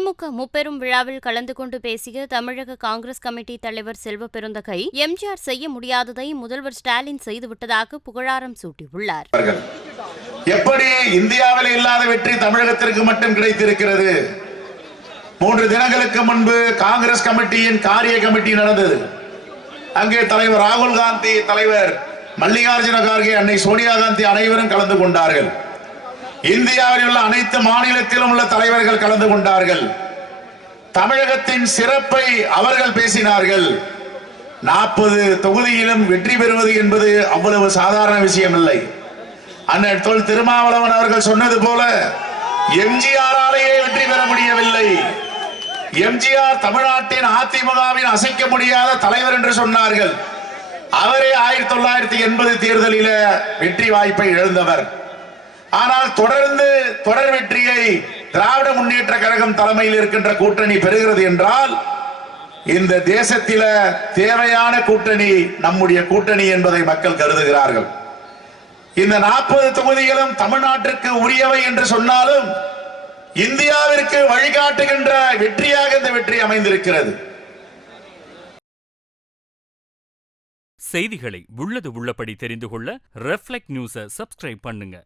திமுக முப்பெரும் விழாவில் கலந்து கொண்டு பேசிய தமிழக காங்கிரஸ் கமிட்டி தலைவர் செல்வ பெருந்தகை, எம்ஜிஆர் செய்ய முடியாததை முதல்வர் ஸ்டாலின் செய்துவிட்டதாக புகழாரம் சூட்டியுள்ளார். எப்படி இந்தியாவில் இல்லாத வெற்றி தமிழகத்திற்கு மட்டும் கிடைத்திருக்கிறது? 3 தினங்களுக்கு முன்பு காங்கிரஸ் கமிட்டியின் காரிய கமிட்டி நடந்தது. அங்கே தலைவர் ராகுல் காந்தி, தலைவர் மல்லிகார்ஜுன கார்கே, அன்னை சோனியா காந்தி அனைவரும் கலந்து கொண்டார்கள். இந்தியாவில் உள்ள அனைத்து மாநிலத்திலும் உள்ள தலைவர்கள் கலந்து கொண்டார்கள். தமிழகத்தின் சிறப்பை அவர்கள் பேசினார்கள். 40 தொகுதியிலும் வெற்றி பெறுவது என்பது அவ்வளவு சாதாரண விஷயம் இல்லை. அண்ணன் தொல் திருமாவளவன் அவர்கள் சொன்னது போல எம்ஜிஆராலேயே வெற்றி பெற முடியவில்லை. எம்ஜிஆர் தமிழ்நாட்டின் அதிமுகவின் அசைக்க முடியாத தலைவர் என்று சொன்னார்கள். அவரே 1980 தேர்தலில் வெற்றி வாய்ப்பை இழந்தவர். ஆனால் தொடர்ந்து தொடர் வெற்றியை திராவிட முன்னேற்ற கழகம் தலைமையில் இருக்கின்ற கூட்டணி பெறுகிறது என்றால் இந்த தேசத்தில தேவையான கூட்டணி நம்முடைய கூட்டணி என்பதை மக்கள் கருதுகிறார்கள். இந்த 40 தொகுதிகளும் தமிழ்நாட்டிற்கு உரியவை என்று சொன்னாலும் இந்தியாவிற்கு வழிகாட்டுகின்ற வெற்றியாக இந்த வெற்றி அமைந்திருக்கிறது. செய்திகளை உள்ளது உள்ளபடி தெரிந்து கொள்ள ரெஃப்ளெக்ட் நியூஸை சப்ஸ்கிரைப் பண்ணுங்க.